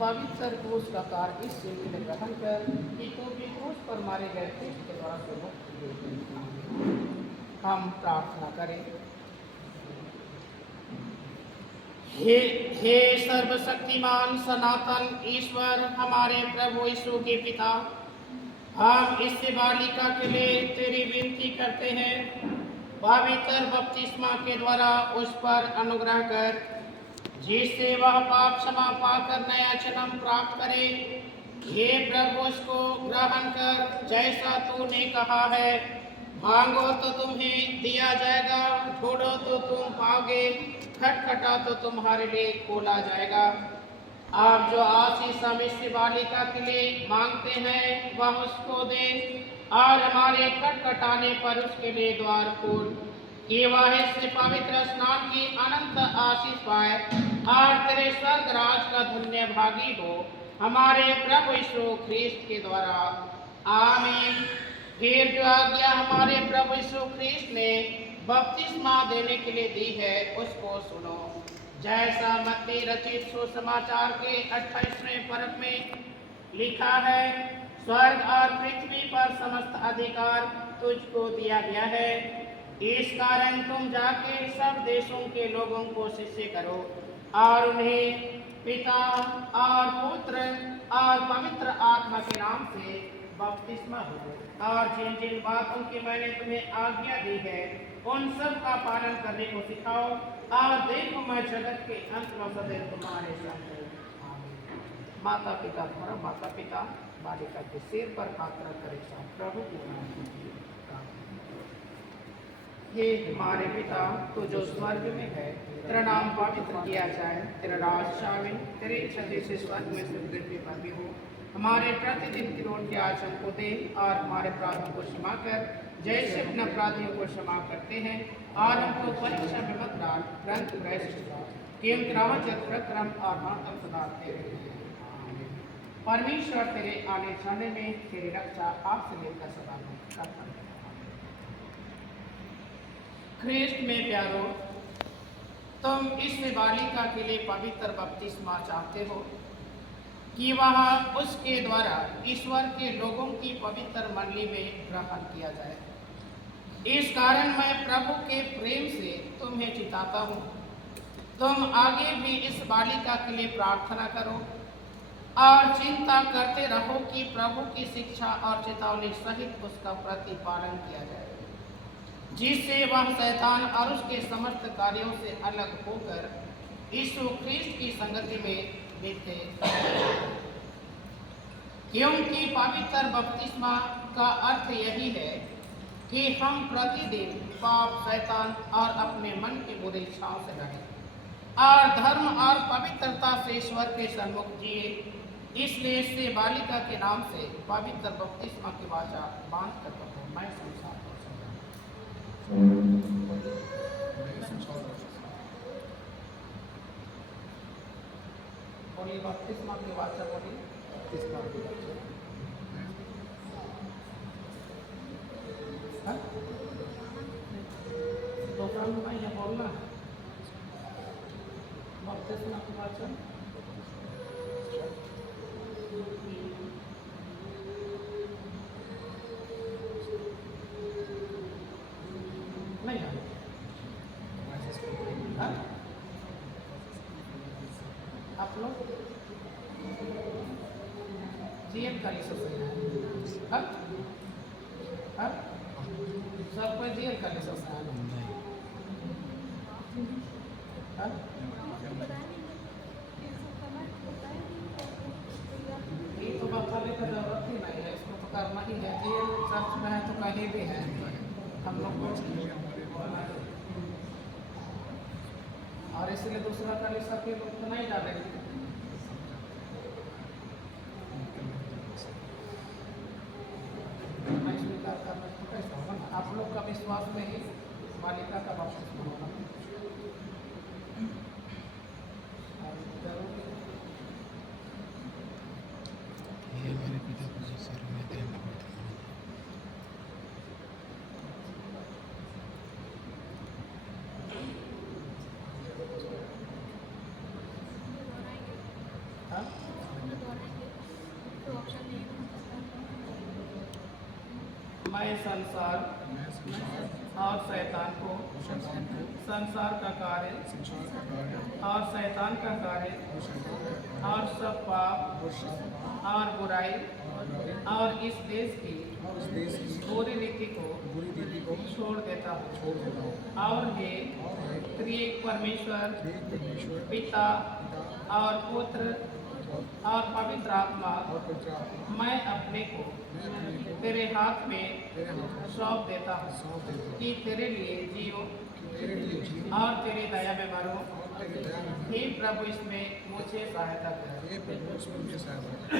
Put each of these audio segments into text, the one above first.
पवित्र क्रूस का कार्य इस के लिए ग्रहण कर कि तू भी क्रूस पर मारे गए ख्रिस्त के द्वारा से मुक्त हुए। हम प्रार्थना करें। हे सर्वशक्तिमान सनातन ईश्वर, हमारे प्रभु यीशु के पिता, हम इस बालिका के लिए तेरी विनती करते हैं, पवित्र बपतिस्मा के द्वारा उस पर अनुग्रह कर, जिससे वह पाप क्षमा पाकर नया जन्म प्राप्त करे। हे प्रभु, उसको ग्रहण कर, जैसा तूने कहा है, मांगो तो तुम्हें दिया जाएगा, ढूंढो तो तुम पाओगे, खटखटा तो तुम्हारे लिए खोला जाएगा। आप जो आशीष हम इस बालिका के लिए मांगते हैं वह उसको दे, और हमारे खटखटाने पर उसके लिए द्वार खोल, कि वह इससे पवित्र स्नान की अनंत आशीष पाए और तेरे स्वर्ग राज का धन्य भागी हो, हमारे प्रभु यीशु ख्रीस्त के द्वारा। आमीन। फिर जो आज्ञा हमारे प्रभु यीशु ख्रीस्त ने बपतिस्मा देने के लिए दी है उसको सुनो। जैसा मत्ती रचित सुसमाचार के 28वें पर्व में लिखा है, स्वर्ग और पृथ्वी पर समस्त अधिकार तुझको दिया गया है, इस कारण तुम जाके सब देशों के लोगों को शिष्य करो और उन्हें पिता और पुत्र और पवित्र आत्मा के नाम से बपतिस्मा हो, और जिन जिन बातों की मैंने तुम्हें आज्ञा दी है उन सब का पालन करने को सिखाओ, और देखो मैं जगत के अंत में सदैव तुम्हारे साथ हूं। आमीन। माता पिता द्वारा माता पिता बालिका के सिर पर हाथ रख कर प्रभु की नाम कीजिए। हे हमारे पिता, तू जो स्वर्ग में है, तेरा नाम पवित्र किया जाए, तेरा राज आवे, तेरी इच्छा जैसे स्वर्ग में से पृथ्वी पर भी हो। हमारे प्रतिदिन की रोटी आज हमको दे, और हमारे अपराधों को क्षमा कर, जैसे अपने अपराधियों को क्षमा करते हैं, और हमको परीक्षा में मत डाल, परंतु प्रक्रम और महात्म सदा तेरे। परमेश्वर तेरे आने जाने में तेरी रक्षा आपसे लेकर सदा करता है। ख्रीस्त में प्यारो, तुम इस बालिका के लिए पवित्र बपतिस्मा चाहते हो कि वह उसके द्वारा ईश्वर के लोगों की पवित्र मंडली में ग्रहण किया जाए। इस कारण मैं प्रभु के प्रेम से तुम्हें चिताता हूँ, तुम आगे भी इस बालिका के लिए प्रार्थना करो और चिंता करते रहो कि प्रभु की शिक्षा और चेतावनी सहित उसका प्रतिपालन किया जाए, जिससे वह शैतान और उसके समस्त कार्यों से अलग होकर यीशु ख्रीस्त की संगति में बीते। क्योंकि पवित्र बपतिस्मा का अर्थ यही है कि हम प्रतिदिन पाप, शैतान और अपने मन की बुरी इच्छाओं से लड़ें और धर्म और पवित्रता से ईश्वर के सन्मुख जिए। इसलिए इससे बालिका के नाम से पवित्र बपतिस्मा की वाचा बांध कर मैं संसार को बोलिए, बपतिस्मा की वाचा बोलिए, बपतिस्मा की वाचा। दूसरा में ये बोलना है, बपतिस्मा की वाचा नहीं है। आप लोग जीएम खाली सब सब कोई जीएम खाली सब ये तो बताने का जरूरत ही नहीं है, इसको तो करना ही है। जीएम चर्च में है तो कहीं भी है, हम लोग और इसलिए दूसरा खाली सबके लोग तो नहीं डालेंगे। आप लोग का विश्वास में ही बालिका का बपतिस्मा होगा। तो ऑप्शन नहीं मैं संसार मैं संसार और शैतान को और शैतान को संसार का कार्य संसार का कार्य और शैतान का कार्य और शैतान का कार्य और सब पाप और सब और बुराई और बुराई और इस देश की और इस देश की बुरी रीति को बुरी रीति को छोड़ देता हूँ छोड़ देता हूँ और हे और है त्रिएक परमेश्वर एक परमेश्वर पिता पिता और पुत्र और पवित्र आत्मा और पवित्र आत्मा मैं अपने को मैं अपने को तेरे हाथ में तेरे हाथ में सौंप देता हूँ सौंप देता हूँ कि तेरे लिए जियो कि तेरे लिए जीव और तेरी दया में मरो। और तेरी दया में हे प्रभु इसमें मुझे सहायता कर। हे प्रभु इसमें मुझे सहायता कर।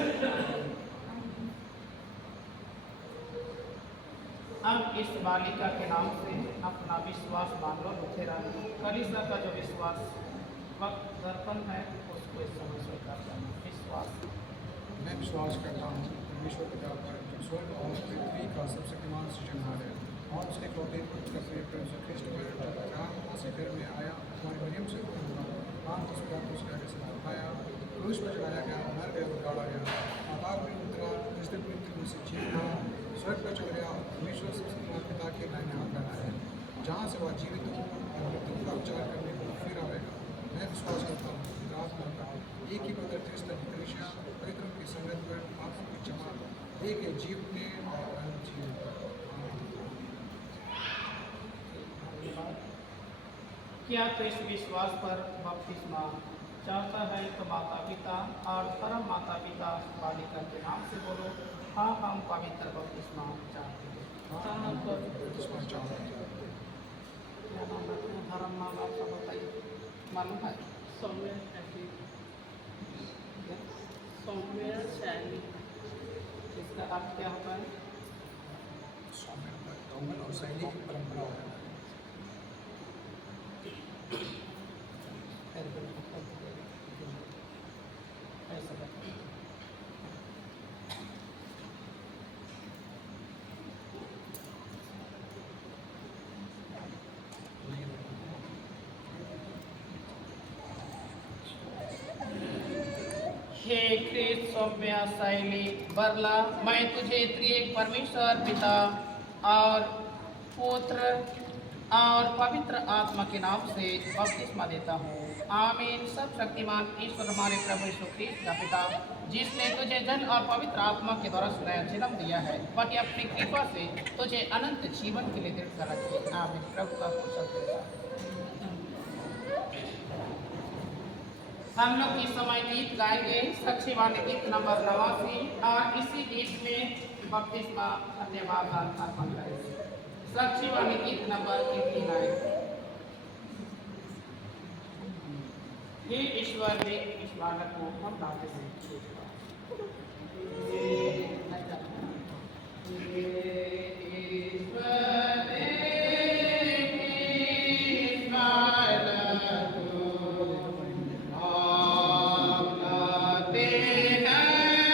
अब इस बालिका के नाम से अपना विश्वास मान लो लुथेरा कलीसिया का जो विश्वास वक्त दर्पण है उसको इस समय स्वीकार करना। विश्वास मैं विश्वास करता हूँ परमेश्वर पिता पर जो स्वर्ग और पृथ्वी का सबसे सृजनहार है और उसके इकलौते पुत्र अपने प्रभु यीशु ख्रिस्ट पर जब जहाँ से घर में आया हमारी मरियम से उत्पन्न हुआ पांच उसका से उठाया क्रूस पर चढ़ाया गया मर गया और गाड़ा गया पाताल में उतरा तीसरे दिन में से जी उठा स्वर्ग पर चढ़ गया और परमेश्वर सबसे पिता के दाहिने हाथ बैठा है जहाँ से वह जीवित हो और मृत्यु का विचार करने को फिर आएगा। मैं विश्वास करता हूँ कि आत्मा का एक ही पवित्र ख्रिस्त कलीसिया पवित्रों की संगत पर आत्मा की जमा एक है जीवने और अनंत जीवन। क्या तो इस विश्वास पर बपतिस्मा चाहता है तो माता पिता और परम माता पिता बालिका के नाम से बोलो हाँ हम पवित्र बपतिस्मा चाहते हैं। क्या नाम रखते हैं धर्म माँ बाप का बताइए मालूम है? सौम्य सौम्य शैली इसका अर्थ क्या होता है? स्वामी और शैली की परंपरा है। ऐसा बताइए। हे ख्रिस्त सौम्य शैली बरला मैं तुझे त्रिएक परमेश्वर पिता और पुत्र और पवित्र आत्मा के नाम से बपतिस्मा देता हूँ। आमीन। सब शक्तिमान ईश्वर हमारे प्रभु यीशु ख्रिस्त का पिता जिसने तुझे जल और पवित्र आत्मा के द्वारा नया जन्म दिया है वह अपनी कृपा से तुझे अनंत जीवन के लिए दृढ़ रखे। आमीन। प्रभु का कुशल हम लोग इस समय गीत गाएंगे साक्षी वाले गीत नंबर 89 और इसी गीत में बपतिस्मा धन्यवाद अर्पण करेंगे। साक्षी वाले गीत नंबर 89। हे ईश्वर ने इस बालक को हम लाते हैं। ईश्वर